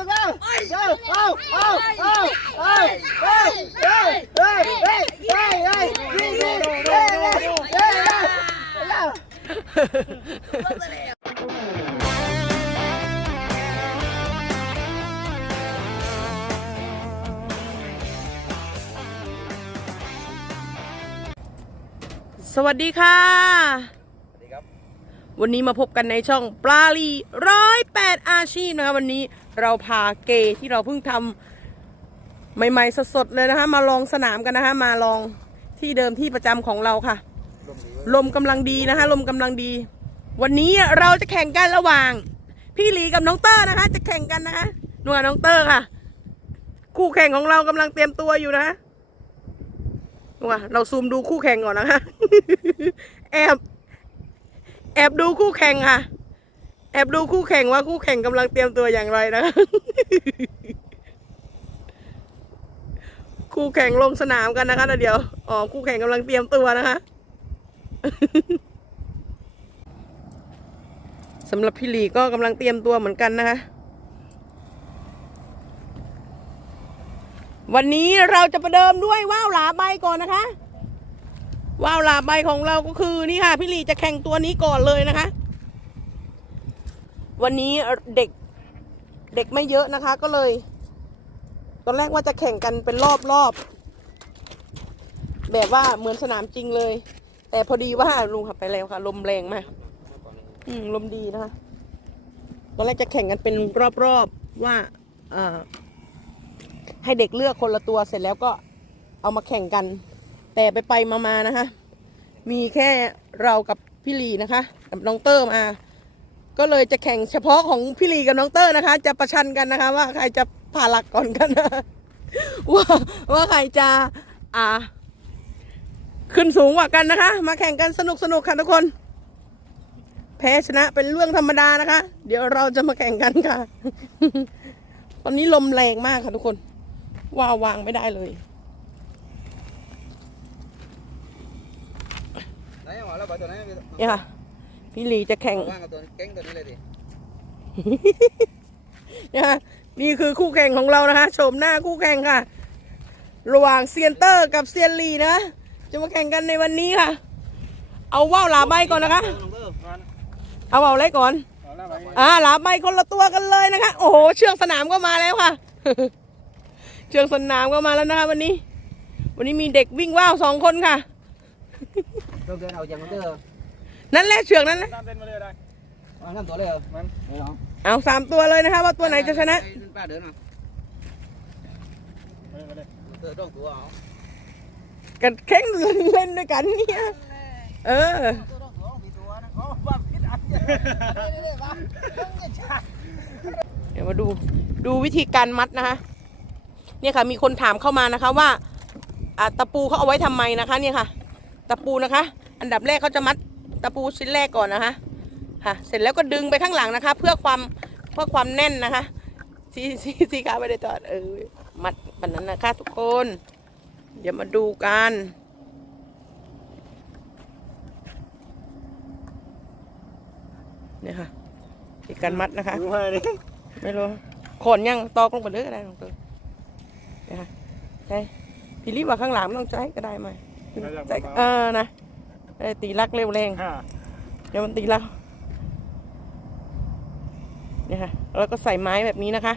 ตรงกลางเอาเอาเอาเอาเอาเฮ้ยเฮ้ยเฮ้ยเฮ้ยเฮ้ยเฮ้ยยิงยิงเฮ้ยเฮ้ยเฮ้ยเฮ้ยสวัสดีค่ะสวัสดีครับวันนี้มาพบกันในช่องปลาลีร้อยแปดอาชีพนะคะวันนี้เเราพาเกที่เราเพิ่งทำใหม่ ๆ สดๆเลยนะคะ มาลองสนามกันนะคะ มาลองที่เดิมที่ประจำของเราค่ะ ลมกำลังดีนะคะ ลมกำลังดี วันนี้เราจะแข่งกันระหว่าง พี่หลีกับน้องเตอร์นะคะ จะแข่งกันนะคะหน่วยน้องเตอร์ค่ะ คู่แข่งของเรากำลังเตรียมตัวอยู่นะคะว่าเราซูมดูคู่แข่งก่อนนะคะ แอบ แอบดูคู่แข่งค่ะ แอบดูคู่แข่งว่าคู่แข่งกำลังเตรียมตัวอย่างไรนะ คู่แข่งลงสนามกันนะคะแล้วเดี๋ยว อ๋อ คู่แข่งกำลังเตรียมตัวนะคะสำหรับพี่หลีก็กำลังเตรียมตัวเหมือนกันนะคะ วันนี้เราจะประเดิมด้วยว่าวหลาใบก่อนนะคะ ว่าวหลาใบของเราก็คือนี่ค่ะ พี่หลีจะแข่งตัวนี้ก่อนเลยนะคะ วันนี้เด็กเด็กไม่เยอะนะคะ ก็เลย ตอนแรกว่าจะแข่งกันเป็นรอบรอบแบบว่าเหมือนสนามจริงเลย แต่พอดีว่าลุงขับไปแล้วค่ะ ลมแรงมากอืมลมดีนะคะตอนแรกจะแข่งกันเป็นรอบๆว่าเอ่อให้เด็กเลือกคนละตัวเสร็จแล้วก็เอามาแข่งกัน แต่ไปไปมาๆนะคะ มีแค่เรากับพี่ลีนะคะกับน้องเตอร์มา ก็เลยจะแข่งเฉพาะของพี่ลีกับน้องเตอร์นะคะ จะประชันกันนะคะ ว่าใครจะผ่าหลักก่อนกันนะว่าว่าใครจะอ่า ขึ้นสูงกว่ากันนะคะ มาแข่งกันสนุกสนุกๆค่ะทุกคน แพ้ชนะเป็นเรื่องธรรมดานะคะ เดี๋ยวเราจะมาแข่งกันค่ะ ตอนนี้ลมแรงมากค่ะทุกคน ว่าวางไม่ได้เลยไหนหมอแล้วบอกตัวไหนเนี่ยค่ะ พี่ลีจะแข่งว่างกับตัวเก่งตัวนี้เลยดิเนี่ยค่ะนี่คือคู่แข่งของเรานะคะโฉมหน้าคู่แข่งค่ะ ระหว่างเซียนเตอร์กับเซียนลีนะ จะมาแข่งกันในวันนี้ค่ะ เอาว่าวหลาใบก่อนนะคะ เอาว่าวอะไรก่อน อ่าหลาใบคนละตัวกันเลยนะคะ โอ้โห เชือกสนามก็มาแล้วค่ะ เชือกสนามก็มาแล้วนะคะ วันนี้ วันนี้มีเด็กวิ่งว่าวสองคนค่ะ ต้องเดินเอาอย่างนั้นเด้อ นั่นแหละเชือกนั่นแหละวางน้ำตัวเลยเหรอมันไม่หรอกเอาสามตัวเลยนะคะว่าตัวไหนจะชนะป้าเดินมาเดินต้องตัวเอากันแข่งเล่นด้วยกันเนี่ยเออตัวต้องตัวมีตัวนะอ๋อบ้าพิษอัดเนี่ยบ้าเดี๋ยวมาดูดูวิธีการมัดนะคะเนี่ยค่ะมีคนถามเข้ามานะคะว่าอ่าตะปูเขาเอาไว้ทำไมนะคะ เนี่ยค่ะ ตะปูนะคะ อันดับแรกเขาจะมัด ตะปูชิ้นแรกก่อนนะคะค่ะ เสร็จแล้วก็ดึงไปข้างหลังนะคะ เพื่อความเพื่อความแน่นนะคะซีซีซีขาไม่ได้จอดเออมัดแบบนั้นนะคะทุกคน เดี๋ยวมาดูกันเนี่ยค่ะวิธีการมัดนะคะดูให้ดิไม่รู้ขนยังตอกลงไปเลยก็ได้ลงตัวนะคะใช่พี่รีบว่าข้างหลังไม่ต้องใจก็ได้ไหมใจเออนะ ได้ตีลักเร็วแรง เดี๋ยวมันตีลักเนี่ยค่ะแล้วก็ใส่ไม้แบบนี้นะคะ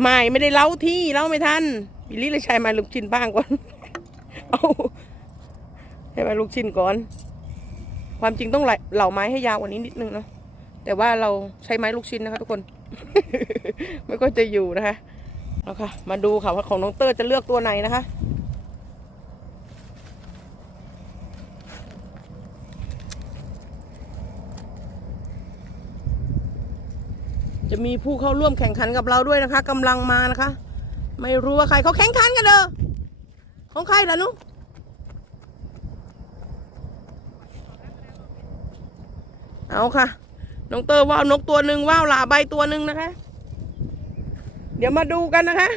ไม้ไม่ได้เล้าที่เล้าไม่ทันพี่รีเลยใช้ไม้ลูกชิ้นบ้างก่อนเอาใช้ไม้ลูกชิ้นก่อน ความจริงต้องเหล่าไม้ให้ยาวกว่านี้นิดนึงเนาะแต่ว่าเราใช้ไม้ลูกชิ้นนะคะทุกคน ไม่ก็จะอยู่นะคะเอาค่ะมาดูค่ะว่าของน้องเตอร์จะเลือกตัวไหนนะคะ มีผู้เข้าร่วมแข่งขันกับเราด้วยนะคะกำลังมานะคะ ไม่รู้ว่าใครเขาแข่งขันกันเด้อของใครล่ะนุเอาค่ะน้องเตอร์ว่าวนกตัวหนึ่งว่าวหลาใบตัวหนึ่งนะคะ เดี๋ยวมาดูกันนะคะ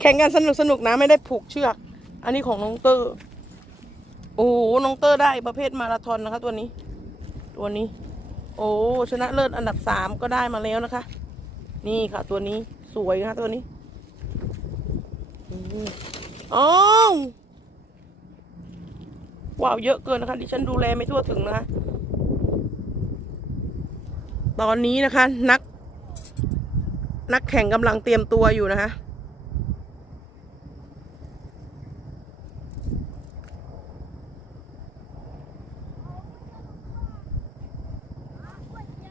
แข่งกันสนุกสนุกนะไม่ได้ผูกเชือก อันนี้ของน้องเตอร์โอ้โหน้องเตอร์ได้ประเภทมาราธอนนะคะ ตัวนี้ ตัวนี้ โอ้ชนะเลิศอันดับสามก็ได้มาแล้วนะคะ นี่ค่ะตัวนี้สวยค่ะตัวนี้อ๋อว้าวเยอะเกินนะคะดิฉันดูแลไม่ทั่วถึงนะคะตอนนี้นะคะ นัก นักแข่งกำลังเตรียมตัวอยู่นะคะ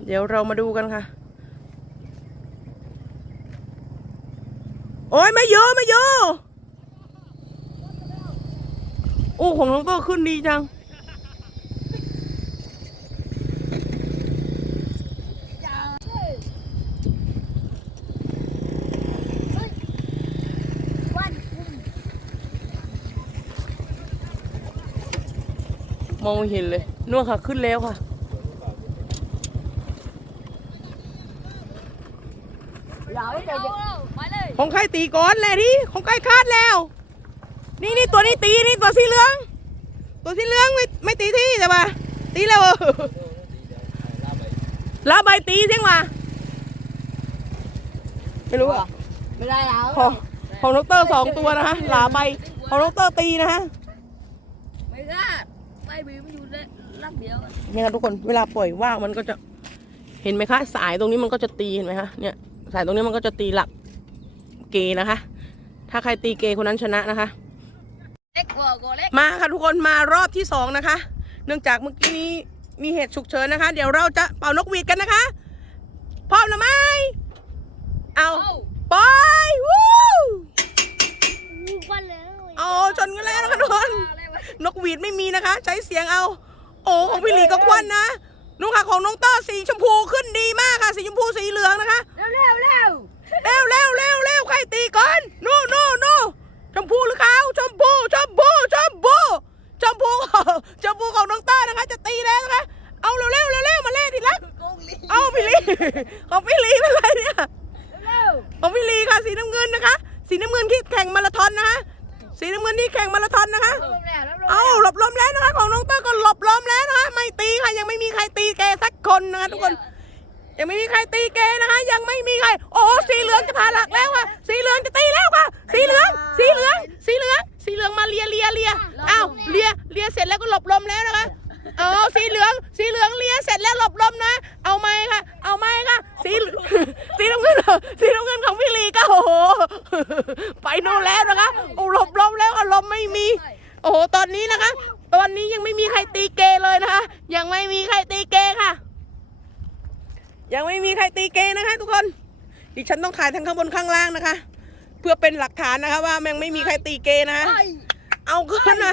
เดี๋ยวเรามาดูกันค่ะ โอ้ยไม่เยอะไม่เยอะโอ้ของน้องก็ขึ้นดีจังมมองไม่เห็นเลยนู่นค่ะขึ้นแล้วค่ะ เราจะไปเลย ของใครตีก่อนเลยดิของใครคาดแล้ว นี่นี่ตัวนี้ตีนี่ตัวสีเหลือง ตัวสีเหลืองไม่ไม่ตีที่แต่ว่าตีแล้วเออลาใบตีเสียงมาไม่รู้อะไม่ได้แล้วของของดอกเตอร์สองตัวนะคะลาใบของดอกเตอร์ตีนะคะไม่ได้ไปบีมันอยู่ในรักเดียวเนี่ยค่ะทุกคนเวลาปล่อยว่างมันก็จะเห็นไหมคะ สายตรงนี้มันก็จะตีเห็นไหมคะเนี่ย สายตรงนี้มันก็จะตีหลักเกนะคะ ถ้าใครตีเกคนนั้นชนะนะคะเล็กกว่าก็เล็กมาค่ะทุกคนมารอบที่สองนะคะ เนื่องจากเมื่อกี้นี้มีเหตุฉุกเฉินนะคะ เดี๋ยวเราจะเป่านกหวีดกันนะคะ พร้อมหรือไม่เอาเอาปล่อยวู้ลูกวันเลยเอาชนกันแล้วนะคะทุกคน นกหวีดไม่มีนะคะ ใช้เสียงเอา โอ้ของพี่หลีก็ควันนะ นุ่งค่ะของน้องเต้อสีชมพูขึ้นดีมากค่ะ สีชมพูสีเหลืองนะคะ เร็วเร็วเร็วเร็วเร็วเร็วเร็วใครตีก่อนนู่นนู่นนู่นชมพูหรือขาวชมพูชมพูชมพูชมพูชมพูของน้องเต้อนะคะ จะตีแล้วนะคะ เอาเร็วเร็วเร็วเร็วมาเล่นดิลักโกงลีเอาพี่หลีของพี่หลีเป็นไรเนี่ยเร็วของพี่ลีค่ะสีน้ำเงินนะคะ สีน้ำเงินที่แข่งมาราธอนนะคะ สีน้ำเงินที่แข่งมาราธอนนะคะ ลมแล้วแล้วเอาหลบลมแล้วนะคะของน้องเต้าก็หลบลมแล้วนะคะไม่ตีค่ะยังไม่มีใครตีแกสักคนนะคะทุกคน ยังไม่มีใครตีแกนะคะ ยังไม่มีใครายทั้งข้างบนข้างล่างนะคะ เพื่อเป็นหลักฐานนะคะ ว่ายังไม่มีใครตีเกนะคะไปเอาขึ้นมาขึ้นมา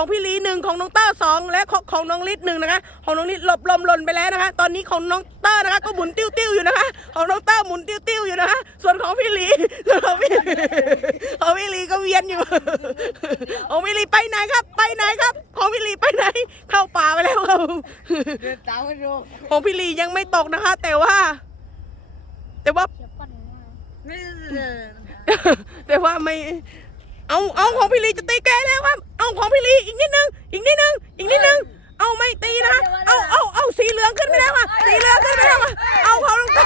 ของพี่ลีหนึ่งของน้องเต้าสองและของของน้องลิศหนึ่งนะคะ ของน้องลิศหลบลมหล่นไปแล้วนะคะ ตอนนี้ของน้องเต้านะคะก็หมุนติ้วติ้วๆอยู่นะคะ ของน้องเต้าหมุนติ้วติ้วๆอยู่นะคะ ส่วนของพี่ลีส่วนของพี่ของพี่ลีก็เวียนอยู่ของพี่ลีไปไหนครับ ไปไหนครับ ของพี่ลีไปไหน เข้าป่าไปแล้วครับเดินตามไปดูของพี่ลียังไม่ตกนะคะ แต่ว่า แต่ว่าไม่เดินแต่ว่าไม่ เอาเอาของพี่ลีจะตีแกแล้วครับ เอาของพี่ลีอีกนิดนึง อีกนิดนึง อีกนิดนึง เอาไม่ตีนะ เอาเอาเอาสีเหลืองขึ้นไปแล้วอะ สีเหลืองขึ้นไปแล้วอะ เอาเขาลงไป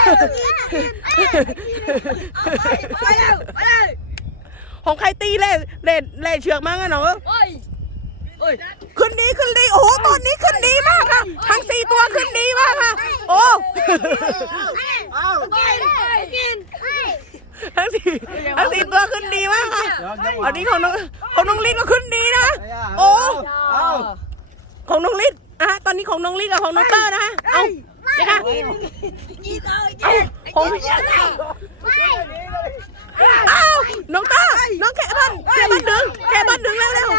ไปแล้วไปเลยของใครตีเล่เล่เล่เชือกมางั้นเหรอขึ้นดีขึ้นดี โอ้โหตอนนี้ขึ้นดีมากค่ะ ทั้งสี่ตัวขึ้นดีมากค่ะ โอ้เอาไปกิน ทั้งสี่ทั้งสี่ตัวขึ้นดีมากค่ะอันนี้ของน้องของน้องลิศก็ขึ้นดีนะ โอ้เอาของน้องลิศอะตอนนี้ของน้องลิศกับของน้องเตอร์นะคะเอาเนี่ยค่ะกินเอาเอาของเอาน้องเตอร์น้องแคบันแคบันดึงแคบันดึงเร็วเร็ว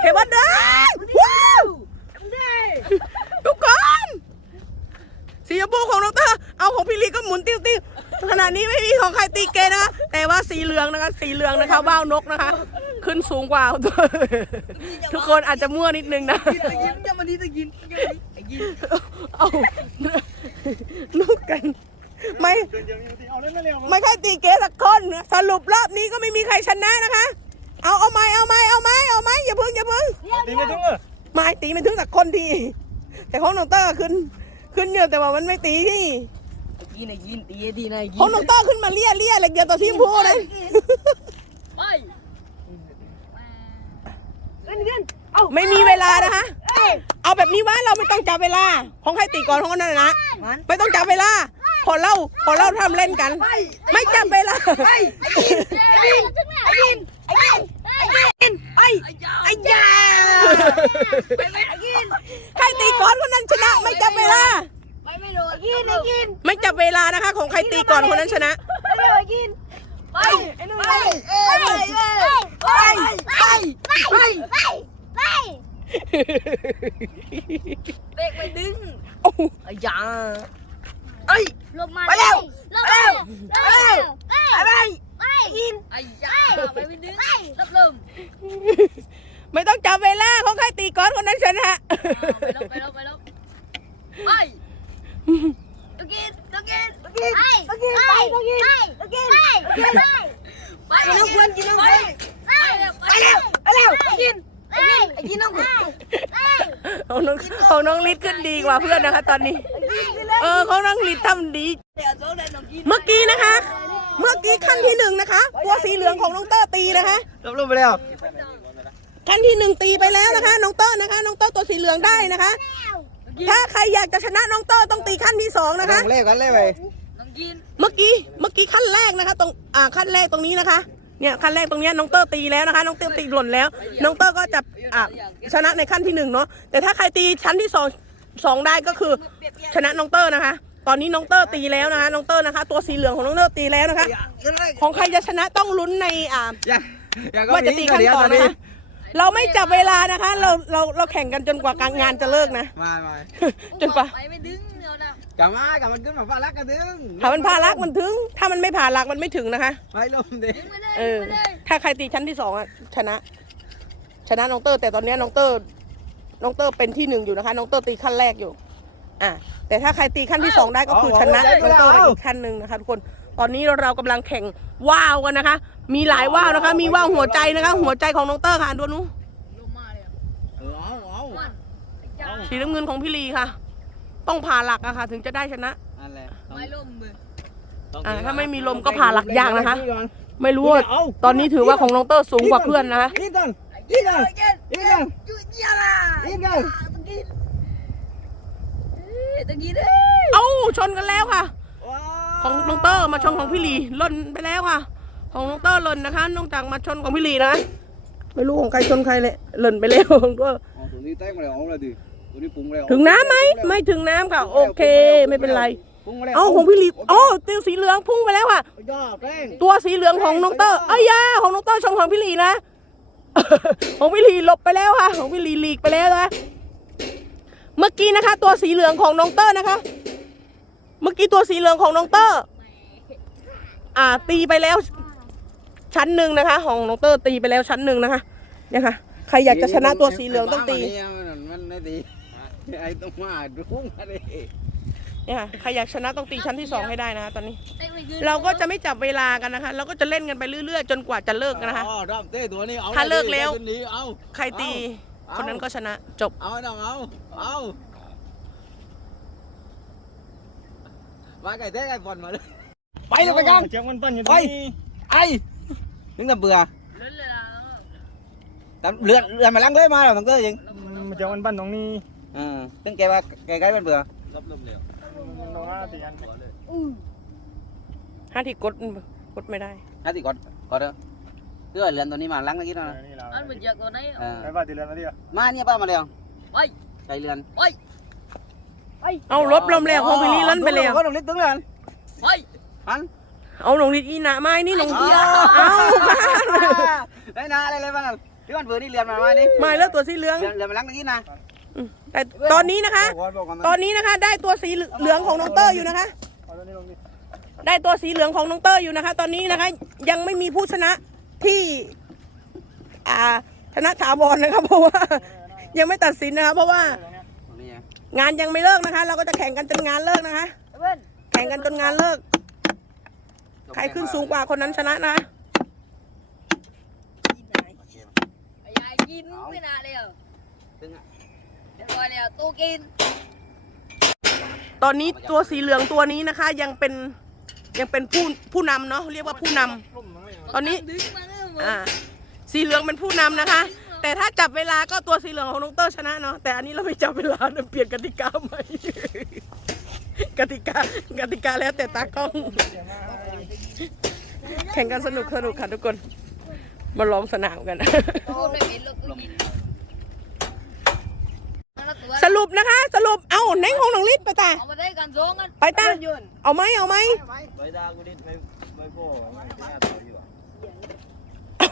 แคบันดึงว้าวทุกคน สีชมพูของน้องเตอร์เอาของพี่ลีก็หมุนติ้วติ้วขณะนี้ไม่มีของใครตีเกนะคะแต่ว่าสีเหลืองนะคะสีเหลืองนะคะว่าวนกนะคะ ขึ้นสูงกว่า ทุกคนอาจจะมั่วนิดนึงนะกินจะมาดีจะกินกินเอาลูกกัน ไม่ไม่ใช่ตีเกสักคนสรุปรอบนี้ก็ไม่มีใครชนะนะคะ เอาเอาไหมเอาไหมเอาไหมเอาไหมอย่าพึ่งอย่าพึ่งตีไม่ถึงอะไม่ไม่ตีไม่ถึงสักคนทีแต่ของน้องเตอร์ขึ้น ขึ้นเยอะแต่ว่ามันไม่ตีที่กินไอ้กินตีไอ้ดีนายกิของน้องเตอร์ขึ้นมาเลี่ยเลี่ยเลยเดียวตัวทีมพูเลยไปไม่มีเวลานะคะเอาแบบนี้ว่าเราไม่ต้องจับเวลา ของใครตีก่อนของคนนั้นนะไม่ต้องจับเวลาพอเล่าพอเล่าทำเล่นกัน ไม่จับเวลา ไอ้กินไอ้กินไอ้กินไอ้กินไอ้ไอ้ยาไอ้ยาไปไปไอ้กินใครตีก่อนคนนั้นชนะ ไม่จับเวลา ไปไม่โดนกินไอ้กินไม่จับเวลานะคะ ของใครตีก่อนคนนั้นชนะไปไอ้กินไปไอ้นุ่นไปไปไปไปไปเบรกไปดึงโอ้โหไอ้ยาไอ้ลงมาไปเร็วลงมาเร็วไปเร็วไปไป ไปกินไอ้ยาไปไปดึงรับลมไม่ต้องจับเวลาของใครตีก่อนคนนั้นชนะไปแล้วไปแล้วไปแล้วไปตะกินตะกินตะกินไปตะกินไปตะกินไปตะกินไปไปไปแล้วควรกินไปไปแล้วไปแล้วไปแล้วตะกินไปไอ้กินน้องไปของน้องของน้องลิศขึ้นดีกว่าเพื่อนนะคะ ตอนนี้ เออของน้องลิศทำดีเดี๋ยวโซ่ได้น้องกินเมื่อกี้นะคะ เมื่อกี้ขั้นที่หนึ่งนะคะตัวสีเหลืองของน้องเตอร์ตีนะคะลบลบไปแล้วขั้นที่หนึ่งตีไปแล้วนะคะ น้องเตอร์นะคะน้องเตอร์ตัวสีเหลืองได้นะคะ ถ้าใครอยากจะชนะน้องเตอร์ต้องตีขั้นที่สองนะคะ เลขกันเลขไปน้องกินเมื่อกี้เมื่อกี้ขั้นแรกนะคะ ตรงอ่าขั้นแรกตรงนี้นะคะเนี่ยขั้นแรกตรงเนี้ยน้องเตอร์ตีแล้วนะคะ น้องเตอร์ตีหล่นแล้ว น้องเตอร์ก็จะอ่าชนะในขั้นที่หนึ่งเนาะแต่ถ้าใครตีชั้นที่สองสองได้ก็คือชนะน้องเตอร์นะคะ ตอนนี้น้องเตอร์ตีแล้วนะคะน้องเตอร์นะคะ ตัวสีเหลืองของน้องเตอร์ตีแล้วนะคะ ของใครจะชนะต้องลุ้นในอ่าอย่าอย่าก็ว่าจะตีขั้นต่อนะคะเราไม่จับเวลานะคะ เราเราเราแข่งกันจนกว่าการงานจะเลิกนะมามาจนกว่าไปไม่ดึงเดี๋ยวนะกลับมากลับมันขึ้นมาฟ้ารักกันดึงถ้ามันผ่ารักมันถึง ถ้ามันไม่ผ่ารักมันไม่ถึงนะคะไปลมดิดึงไปเลยเออดึงไปเลยถ้าใครตีชั้นที่สองอะชนะ ชนะน้องเตอร์ แต่ตอนเนี้ยน้องเตอร์น้องเตอร์เป็นที่หนึ่งอยู่นะคะ น้องเตอร์ตีขั้นแรกอยู่ อะแต่ถ้าใครตีขั้นที่สองได้ก็คือชนะน้องเตอร์ไปอีกขั้นหนึ่งนะคะทุกคนตอนนี้เรากำลังแข่งว่าวกันนะคะ มีหลายว่าวนะคะ มีว่าวหัวใจนะคะ หัวใจของน้องเตอร์ค่ะดูนู้นลงมาเลยอะเออเอาเอามันไอ้ยาสีน้ำเงินของพี่ลีค่ะ ต้องผ่าหลักอะค่ะ ถึงจะได้ชนะนั่นแหละไม่ล่มมืออ่าถ้าไม่มีลมก็ผ่าหลักยากนะคะ ไม่รู้ว่าตอนนี้ถือว่าของน้องเตอร์สูงกว่าเพื่อนนะคะนี่กันไอ้กินไอ้กินนี่กันจุดเยี่ยล่ะนี่กันตะกินเอ้ยตะกินเอ้ยเอ้าชนกันแล้วค่ะว้าของน้องเตอร์มาชนของพี่ลีหล่นไปแล้วค่ะ ของน้องเตอร์หล่นนะคะนอกจากมาชนของพี่ลีนะ ไม่รู้ของใครชนใครเลยหล่นไปแล้วของเตอร์เอาตัวนี้แตกมาแล้วเอาเลยดิตัวนี้ปรุงมาแล้วถึงน้ำไหมไม่ถึงน้ำค่ะ โอเค ไม่เป็นไร ปรุงมาแล้วเอาของพี่ลีโอ้ตัวสีเหลืองพุ่งไปแล้วค่ะย่าแป้งตัวสีเหลืองของน้องเตอร์เอ้ยยาของน้องเตอร์ชนของพี่ลีนะ ของพี่ลีหลบไปแล้วค่ะ ของพี่ลีหลีกไปแล้วนะ เมื่อกี้นะคะ ตัวสีเหลืองของน้องเตอร์นะคะ เมื่อกี้ตัวสีเหลืองของน้องเตอร์ อ่า ตีไปแล้ว ชั้นหนึ่งนะคะ ของน้องเตอร์ตีไปแล้วชั้นหนึ่งนะคะ เนี่ยค่ะ ใครอยากจะชนะตัวสีเหลืองต้องตี มันมันไม่ตีไอ้ต้องมาดุ้งอะไรเนี่ยค่ะใครอยากชนะต้องตีชั้นที่สองให้ได้นะคะตอนนี้เตะไม่ขึ้นเราก็จะไม่จับเวลากันนะคะ เราก็จะเล่นกันไปเรื่อยๆ จนกว่าจะเลิกนะคะอ๋อดอมเต้ตัวนี้เอาถ้าเลิกแล้วนี้เอาใครตี คนนั้นก็ชนะจบ เอาดอมเอาเอามาไก่เต้ไก่บอลมาเลยไปเลยไปกันเจียงมันปั้นอยู่ไปตรงนี้ไอ้นึกแต่เบื่อเล่นเลยล่ะแต่เรือนเรือนมาล้างเลยมาหรอตั้งเต้ยิงมันเจียงมันปั้นตรงนี้อ่าตึ้งแกว่าแกใกล้มันเบื่อมันโดนห้าตีอันห้าที่กดกดไม่ได้ฮะติก่อนก่อนเด้อ เพื่อเรือนตัวนี้มาล้างเมื่อกี้นะนี่เราอันมันจากตัวไหนอ่า ไปบ้านตีเรือนมาดิอะมาเนี่ยป้ามาเร็วไปใส่เรือนไปไปเอาลบลมแล้วของพี่ลีลั่นไปแล้ว ก็ลงนิดตึ้งเรือนไป หันเอาลงนิดอีหนะไม้นี่ลงเดียวเอาได้นะอะไรอะไรบ้างที่มันเบื่อนี่เรือนมาไหมนี่ไม้แล้วตัวสีเหลืองเรือนเรือนมาล้างเมื่อกี้นะอืมแต่ตอนนี้นะคะตอนนี้นะคะ ได้ตัวสีเหลืองของน้องเตอร์อยู่นะคะ เอาตัวนี้ลงดิได้ตัวสีเหลืองของน้องเตอร์อยู่นะคะ ตอนนี้นะคะ ยังไม่มีผู้ชนะ ที่อ่าชนะถาวรนะคะเพราะว่า ยังไม่ตัดสินนะคะเพราะว่าตรงนี้อะงานยังไม่เลิกนะคะ เราก็จะแข่งกันจนงานเลิกนะคะเว้นแข่งกันจนงานเลิก ใครขึ้นสูงกว่าคนนั้นชนะนะคะไอ้ยายกินไม่นานเลยเหรอตึ้งอะตัวเดียวตู้กิน ตอนนี้ตัวสีเหลืองตัวนี้นะคะ ยังเป็นยังเป็นผู้ผู้นำเนาะเรียกว่าผู้นำ ตอนนี้ดึงมาเนี่ยมึงอ่าสีเหลืองเป็นผู้นำนะคะ แต่ถ้าจับเวลาก็ตัวสีเหลืองของน้องเตอร์ชนะเนาะแต่อันนี้เราไม่จับเวลาเราเปลี่ยนกติกาใหม่ กติกากติกาแล้วแต่ตากล้อง แข่งกันสนุกสนุกค่ะทุกคน มาลองสนามกัน พูดไม่เป็นหรอกตู้กินแล้วตัวสรุปนะคะ สรุปเอาไหนของน้องลิศไปตาเอามาได้กันสองกันไปตาเอาไหมเอาไหม ไปดากูดิไม่ไม่พอ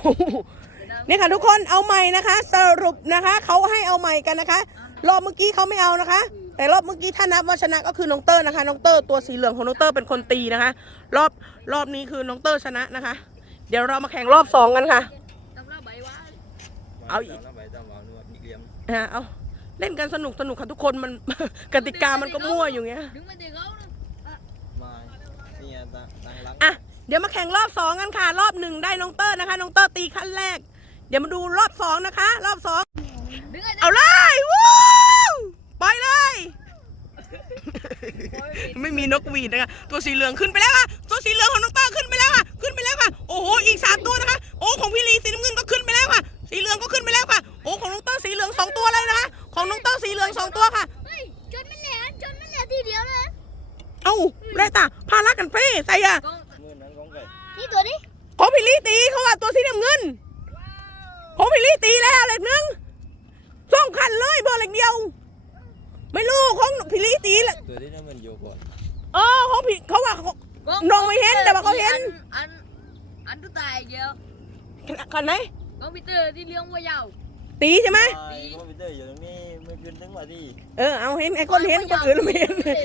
ไม่แอบอยู่อะนี่ค่ะทุกคนเอาใหม่นะคะ สรุปนะคะเขาให้เอาใหม่กันนะคะ รอบเมื่อกี้เขาไม่เอานะคะ แต่รอบเมื่อกี้ถ้านับว่าชนะก็คือน้องเตอร์นะคะ น้องเตอร์ตัวสีเหลืองของน้องเตอร์เป็นคนตีนะคะ รอบรอบนี้คือน้องเตอร์ชนะนะคะ เดี๋ยวเรามาแข่งรอบสองกันค่ะทำแล้วใบว่าเอาอีกไปตามเอานวดมีเลี้ยงอะเอาเล่นกันสนุกสนุกค่ะทุกคนมันกติกามันก็มั่วอยู่เงี้ยดึงมาตีเขานะมาเนี่ยตาตังหลังอะ เดี๋ยวมาแข่งรอบสองกันค่ะ รอบหนึ่งได้น้องเตอร์นะคะ น้องเตอร์ตีขั้นแรก เดี๋ยวมาดูรอบสองนะคะ รอบสองเอาเลยวู้ไปเลย ไม่มีนกหวีดนะคะตัวสีเหลืองขึ้นไปแล้วค่ะตัวสีเหลืองของน้องเตอร์ขึ้น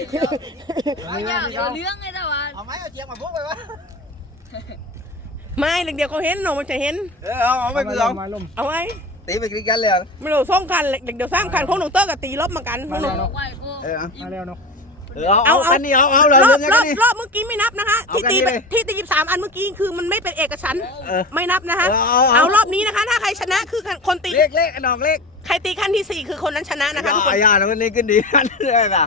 ไม่เห็นวัวยาวเดี๋ยวเลี้ยงไงตะวันเอาไม้เอาเจียงมาพวกไปวะไม่เหล็กเดียวเขาเห็นน้องมันจะเห็น เออเอาเอาไม่เปลืองเอาไว้ตีไปกินกันเลยไม่รู้สองคันเหล็กเดียวสามคันของหนุ่มเตอร์กับตีรอบมากันของหนุ่มบอกไว้กูเออมาแล้วเนาะเอาเอากันนี่เอาเอาเลยรอบเรื่องรอบนี้รอบเมื่อกี้ไม่นับนะคะที่ตีไปเอากันนี่เลยที่ตีสามอันเมื่อกี้คือมันไม่เป็นเอกฉันท์เออไม่นับนะคะเอาเอาเอาเอารอบนี้นะคะ ถ้าใครชนะคือคนตีเล็กเล็กน้องเล็กใครตีขั้นที่สี่คือคนนั้นชนะนะคะทุกคนอย่านะวันนี้ขึ้นดีนั่นเลยนะ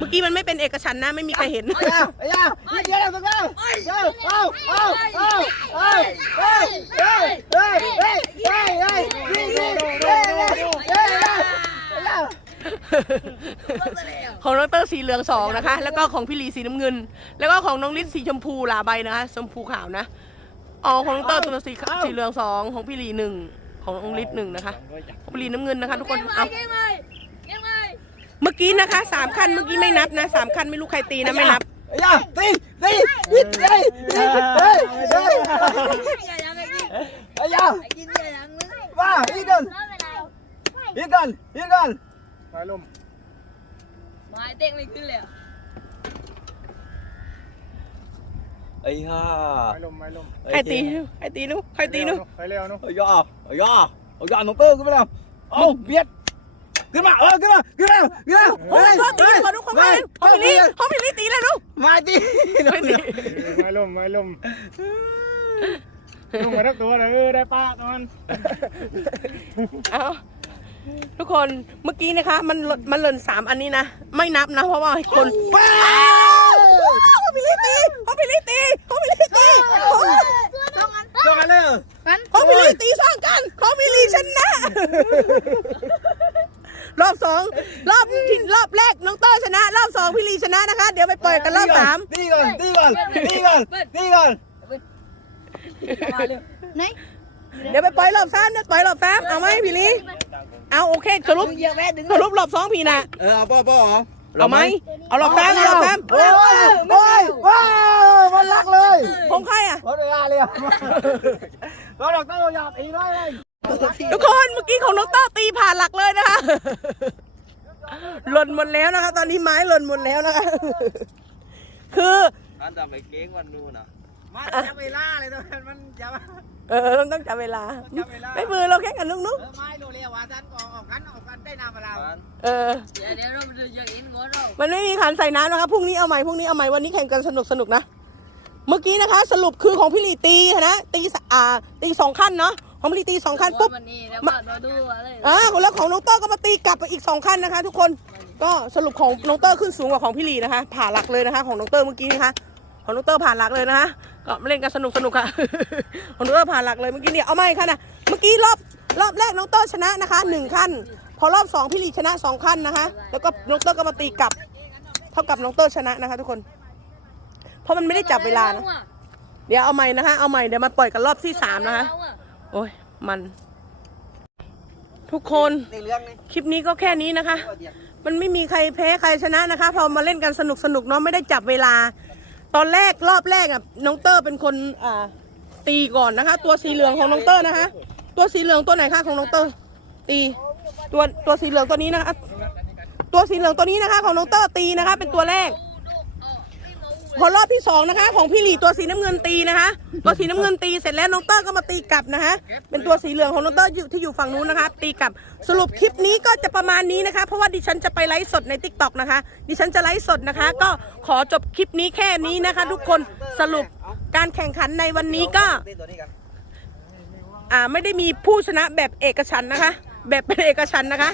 เมื่อกี้มันไม่เป็นเอกฉันท์นะไม่มีใครเห็นอย่าอย่าเดี๋ยวเดี๋ยวเดี๋ยวเดี๋ยวเอาเอาเอาเอาเฮ้ยเฮ้ยเฮ้ยเฮ้ยเฮ้ยเฮ้ยนี่นี่เฮ้ยเฮ้ยเฮ้ยเฮ้ยของน้องเตอร์สีเหลืองสองนะคะ แล้วก็ของพี่ลีสีน้ำเงิน แล้วก็ของน้องลิศสีชมพูลาใบนะคะชมพูขาวนะอ๋อของน้องเตอร์ตัวสีขาวสีเหลืองสองของพี่ลีหนึ่งของน้องลิศหนึ่งนะคะของพี่ลีน้ำเงินนะคะทุกคนเอาเก่งไหมเก่งไหม เมื่อกี้นะคะสามคันเมื่อกี้ไม่นับนะสามคันไม่รู้ใครตีนะไม่นับ อย่าตีตีตีตีตีเฮ้ยเฮ้ยอย่ายังไงกินอย่าไอ้กินอย่ายังมึงมาอีกกันอีกกันอีกกันไปลมมาเต้งไม่ขึ้นเลยไอ้ห่าไปลมไปลมใครตีใครตีนู้ใครตีนู้ไปเร็วเนาะย่าย่าย่าน้องเตอร์ขึ้นมาแล้วเอาเบียด ขึ้นมาเออขึ้นมาขึ้นมาขึ้นมาโอ้ยโทษตีก่อนทุกคนมาของพี่ลีของพี่ลีตีแล้วลูกมาดิไม่ตีไปลมไปลมลงมาทักตัวเลยได้ป้าตอนเอาทุกคนเมื่อกี้นะคะ มันหล่นมันหล่นสามอันนี้นะ ไม่นับนะ เพราะว่าคนว้าวของพี่ลีตีของพี่ลีตีของพี่ลีตีลงกันเลยของพี่ลีตีสร้างกันของพี่ลีชนะ รอบสองรอบที่รอบแรกน้องเตอร์ชนะ รอบสองพี่ลีชนะนะคะ เดี๋ยวไปปล่อยกันรอบสามตีก่อนตีก่อนตีก่อนตีก่อนไหนเดี๋ยวไปปล่อยรอบสามเดี๋ยวปล่อยรอบสามเอาไหมพี่ลีเอาโอเคสรุปเยอะแม่ดึงสรุปรอบสองพี่นะเออเอาป้อป้อเหรอเอาไหมเอารอบสามเอารอบสามโอ้ยโอ้ยว้าวมันรักเลยของใครอะรถเวลาเลยรถดอกเตอร์หยาบอีกเลย ทุกคนเมื่อกี้ของน้องเต้าตีผ่านหลักเลยนะคะ หล่นหมดแล้วนะคะ ตอนนี้ไม้หล่นหมดแล้วนะคะ คืออันทำไปเก้งวันนู้นนะมาจับเวลาเลยตอนนั้นมันจับเออเราต้องจับเวลา ไม่มือเราแข่งกันนุ๊กนุ๊กไม่รู้เรียกว่าท่านออกกันออกกันได้นานมาแล้วเออเดี๋ยวเดี๋ยวเราจะยังอินงอเรามันไม่มีขันใส่น้ำนะคะพรุ่งนี้เอาใหม่พรุ่งนี้เอาใหม่วันนี้แข่งกันสนุกสนุกนะ เมื่อกี้นะคะ สรุปคือของพี่ลีตีนะตีสอ่าตีสองขั้นเนาะ ของพี่ลีตีสองคันปุ๊บวันนี้แล้วมาดูดูอะไรอ่าแล้วของน้องเตอร์ก็มาตีกลับไปอีกสองคันนะคะ ทุกคนก็สรุปของน้องเตอร์ขึ้นสูงกว่าของพี่ลีนะคะ ผ่าหลักเลยนะคะ ของน้องเตอร์เมื่อกี้นะคะของน้องเตอร์ผ่าหลักเลยนะคะก็มาเล่นกันสนุกสนุกค่ะของน้องเตอร์ผ่าหลักเลยเมื่อกี้เนี่ยเอาไม่ค่ะนะเมื่อกี้รอบรอบแรกน้องเตอร์ชนะนะคะหนึ่งขั้นพอรอบสองพี่ลีชนะสองขั้นนะคะ แล้วก็น้องเตอร์ก็มาตีกลับ เท่ากับน้องเตอร์ชนะนะคะ ทุกคน เพราะมันไม่ได้จับเวลานะเดี๋ยวเอาใหม่นะคะเอาใหม่เดี๋ยวมาปล่อยกันรอบที่สามนะคะ โอ้ยมัน ทุกคนในเรื่องนี้คลิปนี้ก็แค่นี้นะคะ มันไม่มีใครแพ้ใครชนะนะคะ พอมาเล่นกันสนุกสนุกๆเนาะไม่ได้จับเวลา ตอนแรกรอบแรกอะน้องเตอร์เป็นคนอ่าตีก่อนนะคะ ตัวสีเหลืองของน้องเตอร์นะคะ ตัวสีเหลืองตัวไหนคะของน้องเตอร์ ตีตัวตัวสีเหลืองตัวนี้นะคะ ตัวสีเหลืองตัวนี้นะคะ ของน้องเตอร์ตีนะคะ เป็นตัวแรก พอรอบที่สองนะคะ ของพี่หลีตัวสีน้ำเงินตีนะคะ ตัวสีน้ำเงินตีเสร็จแล้วน้องเตอร์ก็มาตีกลับนะคะ เป็นตัวสีเหลืองของน้องเตอร์อยู่ที่อยู่ฝั่งนู้นนะคะ ตีกลับสรุปคลิปนี้ก็จะประมาณนี้นะคะ เพราะว่าดิฉันจะไปไลฟ์สดในทิกตอกนะคะ ดิฉันจะไลฟ์สดนะคะ ก็ขอจบคลิปนี้แค่นี้นะคะ ทุกคนสรุปการแข่งขันในวันนี้ก็อ่าไม่ได้มีผู้ชนะแบบเอกฉันนะคะ แบบเป็นเอกฉันนะคะ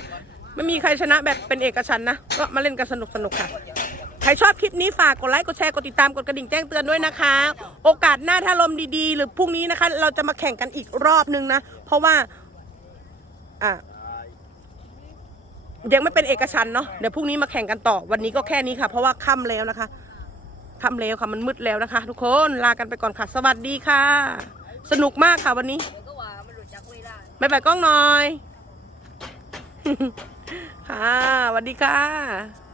ไม่มีใครชนะแบบเป็นเอกฉันนะก็มาเล่นกันสนุกสนุกค่ะ ครชอบคลิปนี้ฝากกดไลค์กดแชร์กดติดตามกดกระดิ่งแจ้งเตือนด้วยนะคะ โอกาสหน้าถ้าลมดีๆ หรือพรุ่งนี้นะคะ เราจะมาแข่งกันอีกรอบนึงนะ เพราะว่า อ่ายังไม่เป็นเอกฉันเนาะเดี๋ยวพรุ่งนี้มาแข่งกันต่อ วันนี้ก็แค่นี้ค่ะ เพราะว่าค่ำแล้วนะคะค่ำแล้วค่ะมันมืดแล้วนะคะ ทุกคนลากันไปก่อนค่ะ สวัสดีค่ะ สนุกมากค่ะวันนี้ก็ว่ามันรู้จักเวลาบายบายกล้องหน่อย ค่ะสวัสดีค่ะ